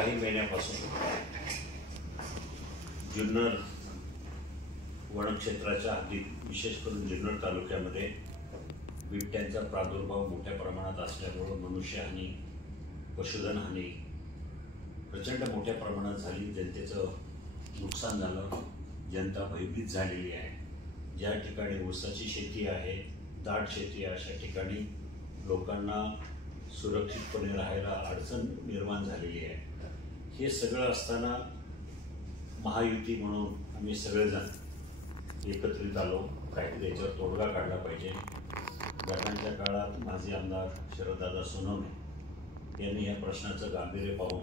काही महिन्यापासून जुन्नर वनक्षेत्राच्या हद्दीत विशेष करून जुन्नर तालुक्यामध्ये बिबट्यांचा प्रादुर्भाव मोठ्या प्रमाणात असल्यामुळे मनुष्यहानी, पशुधन हानी प्रचंड मोठ्या प्रमाणात झाली. जनतेचं नुकसान झालं, जनता भयभीत झालेली आहे. ज्या ठिकाणी ऊसाची शेती आहे, दाट शेती आहे, अशा ठिकाणी लोकांना सुरक्षितपणे राहायला अडचण निर्माण झालेली आहे. हे सगळं असताना महायुती म्हणून आम्ही सगळेजण एकत्रित आलो. काहीतरी याच्यावर तोडगा काढला पाहिजे. घटनांच्या काळात माजी आमदार शरददादा सोनवणे यांनी या प्रश्नाचं गांभीर्य पाहून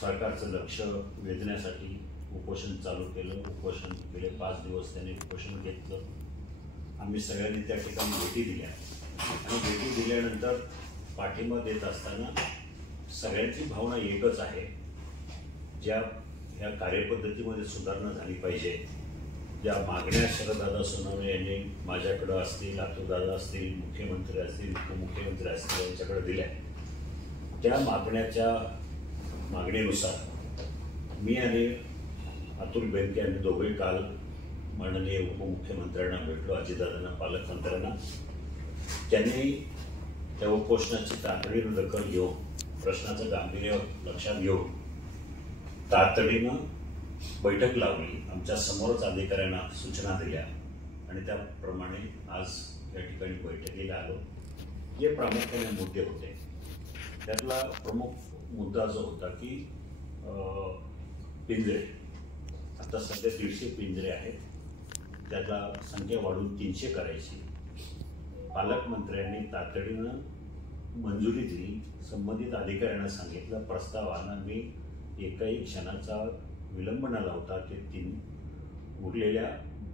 सरकारचं लक्ष वेधण्यासाठी उपोषण चालू केलं. उपोषण गेले 5 दिवस त्यांनी उपोषण घेतलं. आम्ही सगळ्यांनी त्या ठिकाणी भेटी दिल्या आणि भेटी दिल्यानंतर पाठिंबा देत असताना सगळ्यांची भावना एकच आहे, ज्या ह्या कार्यपद्धतीमध्ये सुधारणा झाली पाहिजे. ज्या मागण्या शरददादा सोनवणे यांनी माझ्याकडं असतील, अतुलदादा असतील, मुख्यमंत्री असतील, उपमुख्यमंत्री असतील यांच्याकडे दिल्या, त्या मागणीनुसार मी आणि अतुल बेनके यांनी दोघेही काल माननीय उपमुख्यमंत्र्यांना भेटलो, अजितदादांना, पालकमंत्र्यांना. त्यांनी त्या उपोषणाची तातडीनं दखल घेऊन, प्रश्नाचं गांभीर्य लक्षात घेऊन तातडीनं बैठक लावली. आमच्या समोरच अधिकाऱ्यांना सूचना दिल्या आणि त्याप्रमाणे आज या ठिकाणी बैठकीला आलो. जे प्रामुख्याने मुद्दे होते, त्यातला प्रमुख मुद्दा जो होता की पिंजरे. आता सध्या 150 पिंजरे आहेत, त्यातला संख्या वाढून 300 करायची. पालकमंत्र्यांनी तातडीनं मंजुरी दिली. संबंधित अधिकाऱ्यांना सांगितलं, प्रस्तावानं मी एकाही क्षणाचा विलंब न लावता ते 3 उरलेल्या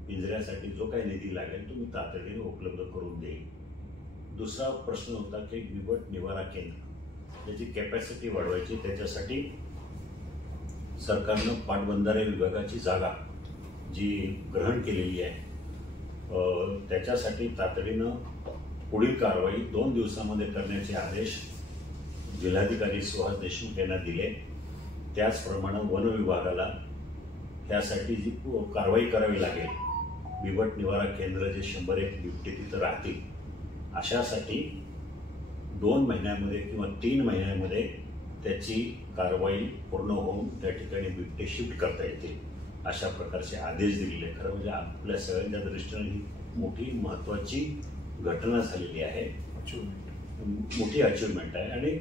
पिंजऱ्यासाठी जो काही निधी लागेल तो मी तातडीने उपलब्ध करून देईन. दुसरा प्रश्न होता की बिबट निवारा केंद्र, त्याची कॅपॅसिटी वाढवायची. त्याच्यासाठी सरकारनं पाटबंधारे विभागाची जागा जी ग्रहण केलेली आहे, त्याच्यासाठी तातडीनं पुढील कारवाई 2 दिवसामध्ये करण्याचे आदेश जिल्हाधिकारी सुहास देशमुख यांना दिले. त्याचप्रमाणे वन विभागाला त्यासाठी जी कारवाई करावी लागेल, बिबट निवारा केंद्र जे 101 बिबटे तिथं राहतील, अशासाठी 2 महिन्यामध्ये किंवा 3 महिन्यामध्ये त्याची कारवाई पूर्ण होऊन त्या ठिकाणी बिबटे शिफ्ट करता येतील, अशा प्रकारचे आदेश दिलेले. खरं म्हणजे आपल्या सगळ्यांच्या दृष्टीने ही मोठी महत्त्वाची घटना झालेली आहे, मोठी अचिव्हमेंट आहे. आणि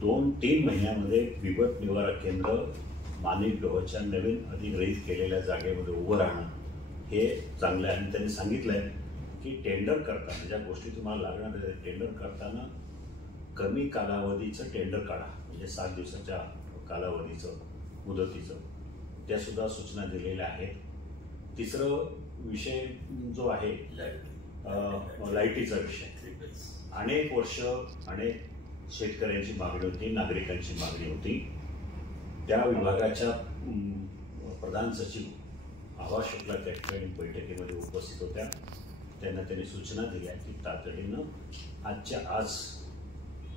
2-3 महिन्यामध्ये बिबट निवारा केंद्र माणिकगव्हाच्या नवीन अधिग्रहित केलेल्या जागेमध्ये उभं राहणं हे चांगलं आहे. आणि त्यांनी सांगितलं आहे की टेंडर करताना ज्या गोष्टी तुम्हाला लागणार आहेत, टेंडर करताना कमी कालावधीचं टेंडर काढा, म्हणजे 7 दिवसाच्या कालावधीचं, मुदतीचं. त्यासुद्धा सूचना दिलेल्या आहेत. तिसरं विषय जो आहे लाईटीचा विषय, अनेक वर्ष अनेक शेतकऱ्यांची मागणी होती, नागरिकांची मागणी होती. त्या विभागाच्या प्रधान सचिव आभा शुक्ला त्या ठिकाणी बैठकीमध्ये उपस्थित होत्या. त्यांनी सूचना दिल्या की तातडीनं आजच्या आज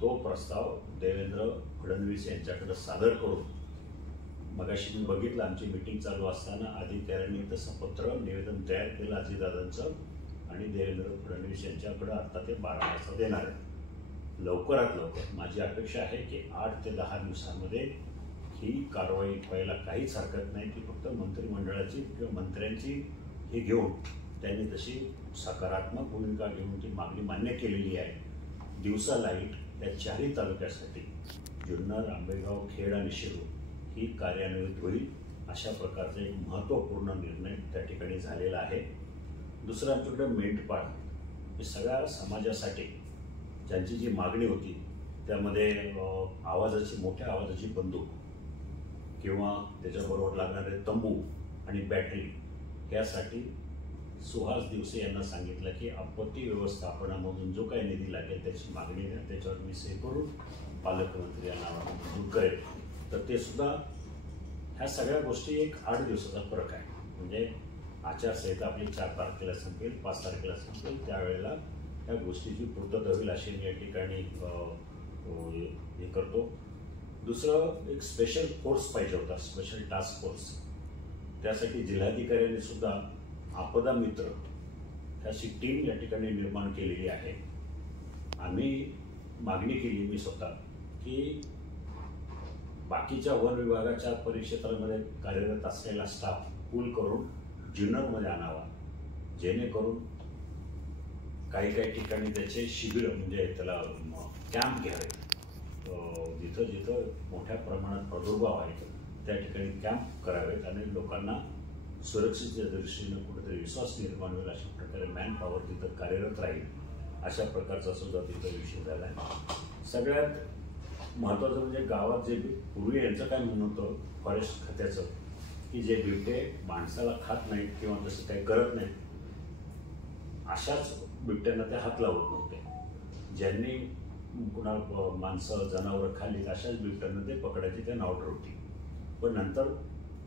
तो प्रस्ताव देवेंद्र फडणवीस यांच्याकडे सादर करून, मगाशी मी बघितलं आमची मीटिंग चालू असताना अधिकाऱ्यांनी तसं पत्र निवेदन तयार केलं अजितदादांचं आणि देवेंद्र फडणवीस यांच्याकडे आता ते 12 वाजता देणार आहे. लवकरात लवकर माझी अपेक्षा आहे की 8 ते 10 दिवसांमध्ये ही कारवाई व्हायला काहीच हरकत नाही. की फक्त मंत्रिमंडळाची किंवा मंत्र्यांची हे घेऊन त्यांनी तशी सकारात्मक भूमिका घेऊन ती मागणी मान्य केलेली आहे. दिवसा लाईट या 4ही तालुक्यासाठी, जुन्नर, आंबेगाव, खेड आणि शिरूर, ही कार्यान्वित होईल, अशा प्रकारचा एक महत्त्वपूर्ण निर्णय त्या ठिकाणी झालेला आहे. दुसरं आमच्याकडे मेंढपाळ, हे सगळ्या समाजासाठी ज्यांची जी मागणी होती, त्यामध्ये मोठ्या आवाजाची बंदूक किंवा त्याच्याबरोबर लागणारे तंबू आणि बॅटरी, यासाठी सुहास दिवसे यांना सांगितलं की आपत्ती व्यवस्थापनामधून जो काही निधी लागेल त्याची मागणी द्या, त्याच्यावर मी सही करून पालकमंत्री यांना मंजूर करेल. तर ते सुद्धा ह्या सगळ्या गोष्टी एक 8 दिवसाचा फरक आहे. म्हणजे आचारसंहिता आपली 4 तारखेला संपेल, 5 तारखेला संपेल, त्यावेळेला ह्या गोष्टीची पूर्तता होईल अशी मी या ठिकाणी हे करतो. दुसरं एक स्पेशल फोर्स पाहिजे होता, स्पेशल टास्क फोर्स. त्यासाठी जिल्हाधिकाऱ्यांनी सुद्धा आपदा मित्र अशी टीम या ठिकाणी निर्माण केलेली आहे. आम्ही मागणी केली, मी स्वतः, की बाकीच्या वन विभागाच्या परिक्षेत्रामध्ये कार्यरत असलेला स्टाफ पूल करून जुन्नरमध्ये आणावा, जेणेकरून काही ठिकाणी त्याचे शिबिर म्हणजे त्याला कॅम्प घ्यावे. जिथं जिथं मोठ्या प्रमाणात प्रादुर्भाव आहे त्या ठिकाणी कॅम्प करावेत आणि लोकांना सुरक्षेच्या दृष्टीनं कुठेतरी विश्वास निर्माण होईल अशा प्रकारे मॅन पॉवर तिथं कार्यरत राहील अशा प्रकारचा सुद्धा तिथं विषय झाला आहे. सगळ्यात महत्त्वाचं म्हणजे गावात जे पूर्वी यांचं काय म्हणणं होतं फॉरेस्ट खात्याचं, की जे बिबटे माणसाला खात नाहीत किंवा तसं काही करत नाहीत अशाच बिबट्यांना ते हात लावत नव्हते. ज्यांनी पुन्हा माणसं जनावरं खाल्ली अशाच बिबट्यांना ते पकडायची त्यांना ऑर्डर होती. पण नंतर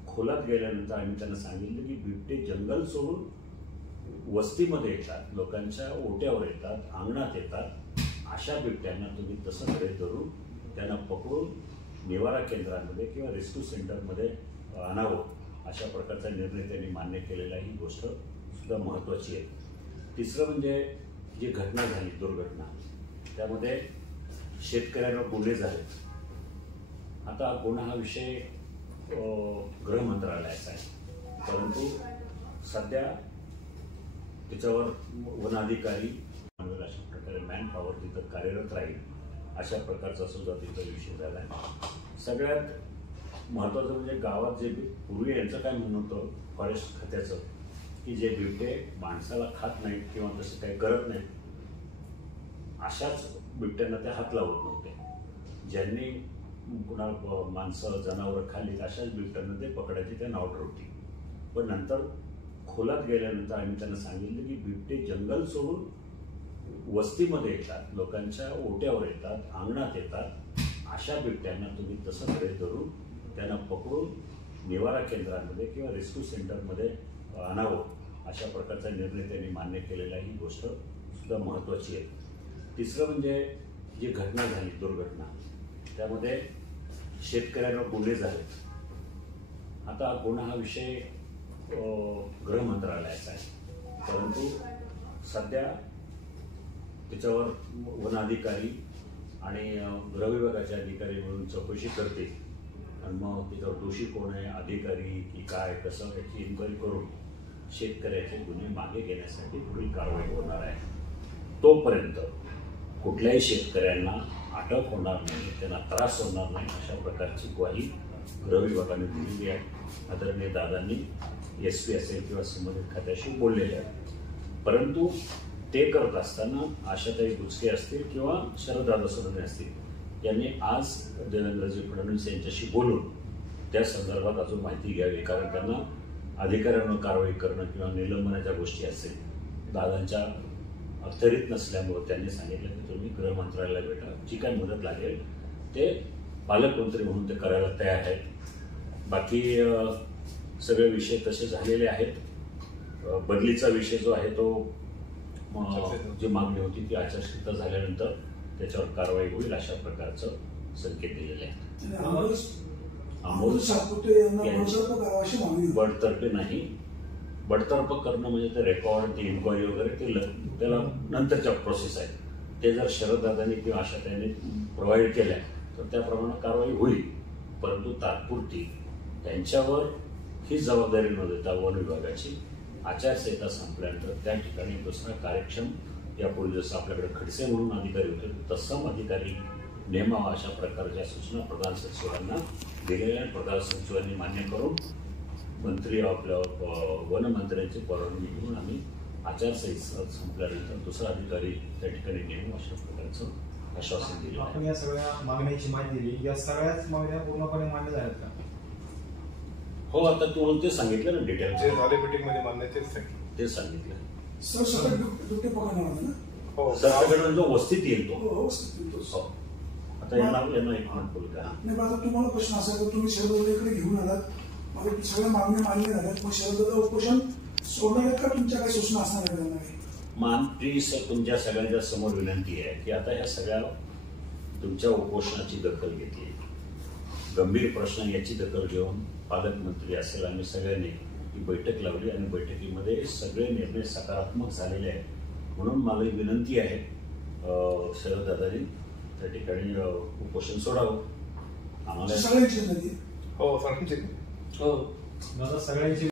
खोलात गेल्यानंतर आम्ही त्यांना सांगितलं की बिबटे जंगल सोडून वस्तीमध्ये येतात, लोकांच्या ओट्यावर येतात, अंगणात येतात. अशा बिबट्यांना तुम्ही तसं घरे धरून त्यांना पकडून निवारा केंद्रांमध्ये किंवा रेस्क्यू सेंटरमध्ये आणावं अशा प्रकारचा निर्णय त्यांनी मान्य केलेला. ही गोष्ट सुद्धा महत्त्वाची आहे. तिसरं म्हणजे जी घटना झाली दुर्घटना, त्यामध्ये शेतकऱ्यांवर गुन्हे झाले. आता गुन्हा हा विषय गृह मंत्रालयाचा आहे, परंतु सध्या त्याच्यावर वनाधिकारी अशा प्रकारे मॅन पॉवर तिथं कार्यरत राहील अशा प्रकारचा सुद्धा तिथं विषय झाला आहे. सगळ्यात महत्त्वाचं म्हणजे गावात जे पूर्वी यांचं काय म्हणणं होतं फॉरेस्ट खात्याचं, की जे बिबटे माणसाला खात नाहीत किंवा तसं काही करत नाहीत अशाच बिबट्यांना ते हात लावत नव्हते. ज्यांनी पुन्हा माणसं जनावरं खाल्ली अशाच बिबट्यांना ते पकडायची त्यांना ऑर्डर होती. पण नंतर खोलात गेल्यानंतर आम्ही त्यांना सांगितलं की बिबटे जंगल सोडून वस्तीमध्ये येतात, लोकांच्या ओट्यावर येतात, अंगणात येतात. अशा बिबट्यांना तुम्ही तसं घरे धरून त्यांना पकडून निवारा केंद्रांमध्ये किंवा रेस्क्यू सेंटरमध्ये आणावं अशा प्रकारचा निर्णय त्यांनी मान्य केलेला. ही गोष्ट सुद्धा महत्त्वाची आहे. तिसरं म्हणजे जी घटना झाली दुर्घटना, त्यामध्ये शेतकऱ्यांवर गुन्हे झाले. आता गुन्हा हा विषय गृह मंत्रालयाचा आहे, परंतु सध्या त्याच्यावर वनाधिकारी आणि गृह विभागाचे अधिकारी मिळून चौकशी करते आणि मग त्याच्यावर दोषी कोण आहे, अधिकारी की काय कसं याची इन्क्वायरी करून शेतकऱ्याचे गुन्हे मागे घेण्यासाठी पुढील कारवाई होणार आहे. तोपर्यंत कुठल्याही शेतकऱ्यांना अटक होणार नाही, त्यांना त्रास होणार नाही अशा प्रकारची ग्वाही गृह विभागाने दिलेली आहे. आदरणीय दादांनी SP असेल किंवा संबंधित खात्याशी बोललेले आहे. परंतु ते करत असताना आशाताई बुचके असतील किंवा शरददादा सोनवणे असतील यांनी आज देवेंद्रजी फडणवीस यांच्याशी बोलून त्या संदर्भात अजून माहिती घ्यावी. कारण त्यांना अधिकाऱ्यांवर कारवाई करणं किंवा निलंबनाच्या गोष्टी असेल दादांच्या अखत्यारीत नसल्यामुळे त्यांनी सांगितलं की तुम्ही गृह मंत्रालयाला भेटा, जी काय मदत लागेल ते पालकमंत्री म्हणून ते करायला तयार आहेत. बाकी सगळे विषय तसे झालेले आहेत. बदलीचा विषय जो आहे तो जी मागणी होती ती आचारसंहिता झाल्यानंतर त्याच्यावर कारवाई होईल अशा प्रकारचं संकेत दिलेले आहेत. बडतर्फे नाही, बडतर्फ करणं म्हणजे ते रेकॉर्ड, ती इन्क्वायरी वगैरे ते त्याला नंतरच्या प्रोसेस आहे. ते जर शरददादांनी किंवा आशाताईंनी प्रोव्हाइड केल्या तर त्याप्रमाणे कारवाई होईल. परंतु तात्पुरती त्यांच्यावर ही जबाबदारी न देता वन विभागाची आचारसंहिता संपल्यानंतर त्या ठिकाणी दुसरा कार्यक्षम, यापूर्वी जसं आपल्याकडे खडसे म्हणून अधिकारी होते तत्सम अधिकारी नेमावा अशा प्रकारच्या सूचना प्रधान सचिवांना दिलेल्या. प्रधान सचिवांनी मान्य करून मंत्री आपल्या वनमंत्र्यांची परवानगी घेऊन आम्ही आचारसंहिता संपल्यानंतर दुसरा अधिकारी त्या ठिकाणी नेमू अशा प्रकारचं आश्वासन दिलं. आपण या सगळ्या मागण्याची माहिती दिली, या सगळ्याच मागण्या पूर्णपणे मान्य झाल्यात का? हो, आता तू ते सांगितलं ना डिटेल जे झाले मीटिंग मध्ये मान्य तेच सांगितलं. सर जो वस्तीत येईल तो आता यांना एक मिनिट बोलू द्या. नाही, माझा तुम्हाला प्रश्न असा की तुम्ही शरददादाकडे घेऊन आलात, मला सगळ्या मागण्या मान्य झाल्यात, मग शरददादा उपोषण सोडणार आहेत का? तुमच्या काही सूचना असणार आहे त्यांना? मानप्री सर, तुमच्या सगळ्यांच्या समोर विनंती आहे की आता या सगळ्या तुमच्या उपोषणाची दखल घेतली गंभीर प्रश्न याची दखल घेऊन पालकमंत्री असेल आम्ही सगळ्यांनी ही बैठक लावली आणि बैठकीमध्ये सगळे निर्णय सकारात्मक झालेले आहेत. म्हणून मला ही विनंती आहे शरददादांनी त्या ठिकाणी उपोषण सोडावं. आम्हाला सगळ्यांची नदी हो सरांची मला सगळ्यांची